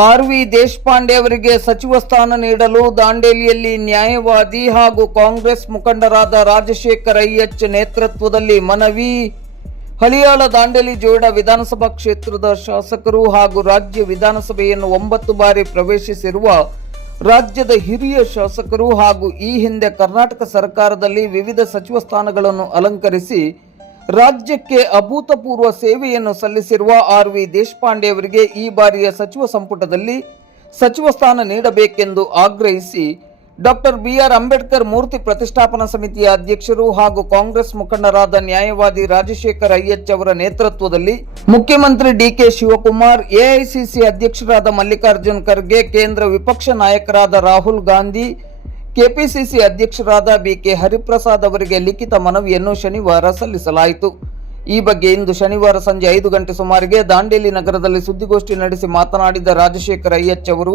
ಆರ್.ವಿ. ದೇಶಪಾಂಡೆ ಅವರಿಗೆ ಸಚಿವ ಸ್ಥಾನ ನೀಡಲು ದಾಂಡೇಲಿಯಲ್ಲಿ ನ್ಯಾಯವಾದಿ ಹಾಗೂ ಕಾಂಗ್ರೆಸ್ ಮುಖಂಡರಾದ ರಾಜಶೇಖರ್ ಐಎಚ್ ನೇತೃತ್ವದಲ್ಲಿ ಮನವಿ. ಹಳಿಯಾಳ ದಾಂಡೇಲಿ ಜೋಯಿಡಾ ವಿಧಾನಸಭಾ ಕ್ಷೇತ್ರದ ಶಾಸಕರು ಹಾಗೂ ರಾಜ್ಯ ವಿಧಾನಸಭೆಯನ್ನು 9 ಬಾರಿ ಪ್ರವೇಶಿಸಿರುವ ರಾಜ್ಯದ ಹಿರಿಯ ಶಾಸಕರು ಹಾಗೂ ಈ ಹಿಂದೆ ಕರ್ನಾಟಕ ಸರ್ಕಾರದಲ್ಲಿ ವಿವಿಧ ಸಚಿವ ಸ್ಥಾನಗಳನ್ನು ಅಲಂಕರಿಸಿ ರಾಜ್ಯಕ್ಕೆ ಅಭೂತಪೂರ್ವ ಸೇವೆಯನ್ನು ಸಲ್ಲಿಸಿರುವ ಆರ್.ವಿ. ದೇಶಪಾಂಡೆ ಅವರಿಗೆ ಈ ಬಾರಿಯ ಸಚಿವ ಸಂಪುಟದಲ್ಲಿ ಸಚಿವ ಸ್ಥಾನ ನೀಡಬೇಕೆಂದು ಆಗ್ರಹಿಸಿ ಡಾಕ್ಟರ್ ಬಿ.ಆರ್. ಅಂಬೇಡ್ಕರ್ ಮೂರ್ತಿ ಪ್ರತಿಷ್ಠಾಪನಾ ಸಮಿತಿಯ ಅಧ್ಯಕ್ಷರು ಹಾಗೂ ಕಾಂಗ್ರೆಸ್ ಮುಖಂಡರಾದ ನ್ಯಾಯವಾದಿ ರಾಜಶೇಖರ್ ಐಎಚ್ ಅವರ ನೇತೃತ್ವದಲ್ಲಿ ಮುಖ್ಯಮಂತ್ರಿ ಡಿ.ಕೆ. ಶಿವಕುಮಾರ್, ಎಐಸಿಸಿ ಅಧ್ಯಕ್ಷರಾದ ಮಲ್ಲಿಕಾರ್ಜುನ್ ಖರ್ಗೆ, ಕೇಂದ್ರ ವಿಪಕ್ಷ ನಾಯಕರಾದ ರಾಹುಲ್ ಗಾಂಧಿ, ಕೆಪಿಸಿಸಿ ಅಧ್ಯಕ್ಷರಾದ ಬಿ.ಕೆ. ಹರಿಪ್ರಸಾದ್ ಅವರಿಗೆ ಲಿಖಿತ ಮನವಿಯನ್ನು ಶನಿವಾರ ಸಲ್ಲಿಸಲಾಯಿತು. ಈ ಬಗ್ಗೆ ಇಂದು ಶನಿವಾರ ಸಂಜೆ 5 ಗಂಟೆ ಸುಮಾರಿಗೆ ದಾಂಡೇಲಿ ನಗರದಲ್ಲಿ ಸುದ್ದಿಗೋಷ್ಠಿ ನಡೆಸಿ ಮಾತನಾಡಿದ ರಾಜಶೇಖರ್ ಐಎಚ್ ಅವರು,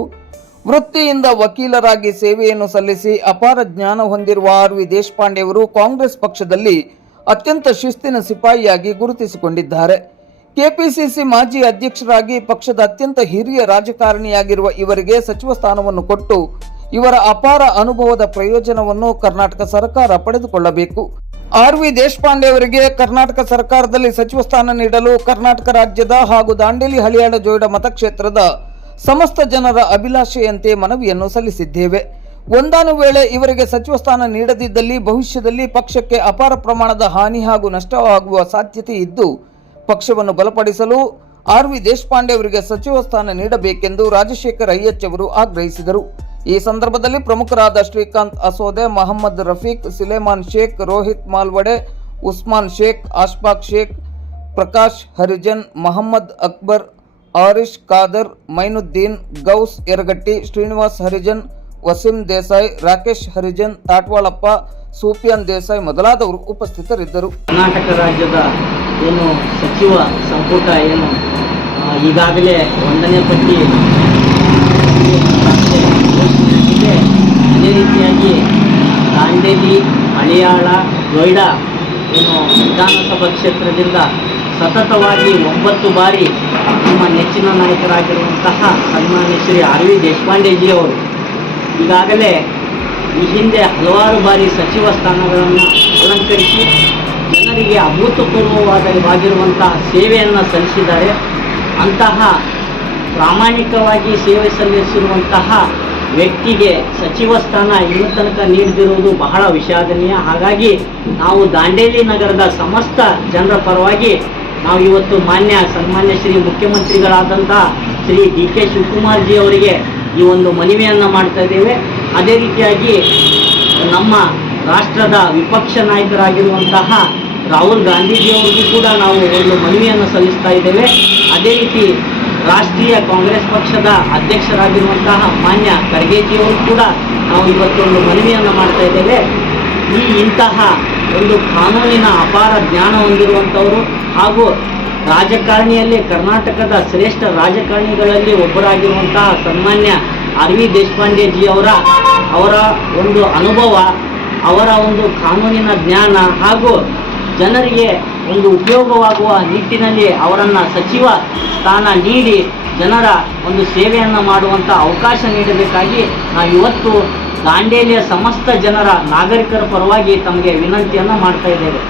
ವೃತ್ತಿಯಿಂದ ವಕೀಲರಾಗಿ ಸೇವೆಯನ್ನು ಸಲ್ಲಿಸಿ ಅಪಾರ ಜ್ಞಾನ ಹೊಂದಿರುವ ಆರ್.ವಿ. ದೇಶಪಾಂಡೆ ಅವರು ಕಾಂಗ್ರೆಸ್ ಪಕ್ಷದಲ್ಲಿ ಅತ್ಯಂತ ಶಿಸ್ತಿನ ಸಿಪಾಯಿಯಾಗಿ ಗುರುತಿಸಿಕೊಂಡಿದ್ದಾರೆ. ಕೆಪಿಸಿಸಿ ಮಾಜಿ ಅಧ್ಯಕ್ಷರಾಗಿ ಪಕ್ಷದ ಅತ್ಯಂತ ಹಿರಿಯ ರಾಜಕಾರಣಿಯಾಗಿರುವ ಇವರಿಗೆ ಸಚಿವ ಸ್ಥಾನವನ್ನು ಕೊಟ್ಟು ಇವರ ಅಪಾರ ಅನುಭವದ ಪ್ರಯೋಜನವನ್ನು ಕರ್ನಾಟಕ ಸರ್ಕಾರ ಪಡೆದುಕೊಳ್ಳಬೇಕು. ಆರ್.ವಿ. ದೇಶಪಾಂಡೆ ಅವರಿಗೆ ಕರ್ನಾಟಕ ಸರ್ಕಾರದಲ್ಲಿ ಸಚಿವ ಸ್ಥಾನ ನೀಡಲು ಕರ್ನಾಟಕ ರಾಜ್ಯದ ಹಾಗೂ ದಾಂಡೇಲಿ ಹಳಿಯಾಳ ಜೋಯಿಡಾ ಮತಕ್ಷೇತ್ರದ ಸಮಸ್ತ ಜನರ ಅಭಿಲಾಷೆಯಂತೆ ಮನವಿಯನ್ನು ಸಲ್ಲಿಸಿದ್ದೇವೆ. ಒಂದಾನು ವೇಳೆ ಇವರಿಗೆ ಸಚಿವ ಸ್ಥಾನ ನೀಡದಿದ್ದಲ್ಲಿ ಭವಿಷ್ಯದಲ್ಲಿ ಪಕ್ಷಕ್ಕೆ ಅಪಾರ ಪ್ರಮಾಣದ ಹಾನಿ ಹಾಗೂ ನಷ್ಟವಾಗುವ ಸಾಧ್ಯತೆ ಇದ್ದು ಪಕ್ಷವನ್ನು ಬಲಪಡಿಸಲು ಆರ್.ವಿ. ದೇಶಪಾಂಡೆ ಅವರಿಗೆ ಸಚಿವ ಸ್ಥಾನ ನೀಡಬೇಕೆಂದು ರಾಜಶೇಖರ್ ಐಎಚ್ ಅವರು ಆಗ್ರಹಿಸಿದರು. ಈ ಸಂದರ್ಭದಲ್ಲಿ ಪ್ರಮುಖರಾದ ಶ್ರೀಕಾಂತ್ ಅಸೋದೆ, ಮೊಹಮ್ಮದ್ ರಫೀಕ್, ಸುಲೇಮಾನ್ ಶೇಖ್, ರೋಹಿತ್ ಮಾಲ್ವಡೆ, ಉಸ್ಮಾನ್ ಶೇಖ್, ಅಶ್ಫಾಕ್ ಶೇಖ್, ಪ್ರಕಾಶ್ ಹರಿಜನ್, ಮೊಹಮ್ಮದ್ ಅಕ್ಬರ್, ಆರಿಶ್ ಖಾದರ್, ಮೈನುದ್ದೀನ್, ಗೌಸ್ ಯರಗಟ್ಟಿ, ಶ್ರೀನಿವಾಸ್ ಹರಿಜನ್, ವಸೀಂ ದೇಸಾಯಿ, ರಾಕೇಶ್ ಹರಿಜನ್, ತಾಟ್ವಾಳಪ್ಪ, ಸೂಫಿಯಾನ್ ದೇಸಾಯಿ ಮೊದಲಾದವರು ಉಪಸ್ಥಿತರಿದ್ದರು. ಕರ್ನಾಟಕ ರಾಜ್ಯದ ಏನು ಸಚಿವ ಸಂಪುಟ ಏನು ಈಗಾಗಲೇ 1ನೇ ಪಟ್ಟಿ ಘೋಷಣೆಯಾಗಿದೆ. ಅದೇ ರೀತಿಯಾಗಿ ದಾಂಡೇಲಿ, ಹಳಿಯಾಳ, ಜೋಯಿಡಾ ಏನು ವಿಧಾನಸಭಾ ಕ್ಷೇತ್ರದಿಂದ ಸತತವಾಗಿ 9 ಬಾರಿ ನಮ್ಮ ನೆಚ್ಚಿನ ನಾಯಕರಾಗಿರುವಂತಹ ಸನ್ಮಾನ್ಯ ಶ್ರೀ ಆರ್.ವಿ. ದೇಶಪಾಂಡೆಜಿ ಅವರು ಈಗಾಗಲೇ ಈ ಹಿಂದೆ ಹಲವಾರು ಬಾರಿ ಸಚಿವ ಸ್ಥಾನಗಳನ್ನು ಅಲಂಕರಿಸಿ ಜನರಿಗೆ ಅಭೂತಪೂರ್ವವಾಗಿರುವಂತಹ ಸೇವೆಯನ್ನು ಸಲ್ಲಿಸಿದ್ದಾರೆ. ಅಂತಹ ಪ್ರಾಮಾಣಿಕವಾಗಿ ಸೇವೆ ಸಲ್ಲಿಸಿರುವಂತಹ ವ್ಯಕ್ತಿಗೆ ಸಚಿವ ಸ್ಥಾನ ಇನ್ನೂ ತನಕ ನೀಡದಿರುವುದು ಬಹಳ ವಿಷಾದನೀಯ. ಹಾಗಾಗಿ ನಾವು ದಾಂಡೇಲಿ ನಗರದ ಸಮಸ್ತ ಜನರ ಪರವಾಗಿ ನಾವು ಇವತ್ತು ಸನ್ಮಾನ್ಯ ಶ್ರೀ ಮುಖ್ಯಮಂತ್ರಿಗಳಾದಂತಹ ಶ್ರೀ ಡಿ.ಕೆ. ಶಿವಕುಮಾರ್ ಜಿ ಅವರಿಗೆ ಈ ಒಂದು ಮನವಿಯನ್ನು ಮಾಡ್ತಾ ಇದ್ದೇವೆ. ಅದೇ ರೀತಿಯಾಗಿ ನಮ್ಮ ರಾಷ್ಟ್ರದ ವಿಪಕ್ಷ ನಾಯಕರಾಗಿರುವಂತಹ ರಾಹುಲ್ ಗಾಂಧೀಜಿಯವರಿಗೂ ಕೂಡ ನಾವು ಒಂದು ಮನವಿಯನ್ನು ಸಲ್ಲಿಸ್ತಾ ಇದ್ದೇವೆ. ಅದೇ ರೀತಿ ರಾಷ್ಟ್ರೀಯ ಕಾಂಗ್ರೆಸ್ ಪಕ್ಷದ ಅಧ್ಯಕ್ಷರಾಗಿರುವಂತಹ ಮಾನ್ಯ ಖರ್ಗೆಜಿಯವರು ಕೂಡ ನಾವು ಇವತ್ತೊಂದು ಮನವಿಯನ್ನು ಮಾಡ್ತಾ ಇದ್ದೇವೆ. ಇಂತಹ ಒಂದು ಕಾನೂನಿನ ಅಪಾರ ಜ್ಞಾನ ಹೊಂದಿರುವಂಥವರು ಹಾಗೂ ರಾಜಕಾರಣಿಯಲ್ಲಿ ಕರ್ನಾಟಕದ ಶ್ರೇಷ್ಠ ರಾಜಕಾರಣಿಗಳಲ್ಲಿ ಒಬ್ಬರಾಗಿರುವಂತಹ ಸನ್ಮಾನ್ಯ ಆರ್.ವಿ. ದೇಶಪಾಂಡೆಜಿ ಅವರ ಒಂದು ಅನುಭವ, ಅವರ ಒಂದು ಕಾನೂನಿನ ಜ್ಞಾನ ಹಾಗೂ ಜನರಿಗೆ ಒಂದು ಉಪಯೋಗವಾಗುವ ನಿಟ್ಟಿನಲ್ಲಿ ಅವರನ್ನು ಸಚಿವ ಸ್ಥಾನ ನೀಡಿ ಜನರ ಒಂದು ಸೇವೆಯನ್ನು ಮಾಡುವಂಥ ಅವಕಾಶ ನೀಡಬೇಕಾಗಿ ನಾವು ಇವತ್ತು ದಾಂಡೇಲಿಯ ಸಮಸ್ತ ಜನರ ನಾಗರಿಕರ ಪರವಾಗಿ ತಮಗೆ ವಿನಂತಿಯನ್ನು ಮಾಡ್ತಾ ಇದ್ದೇವೆ.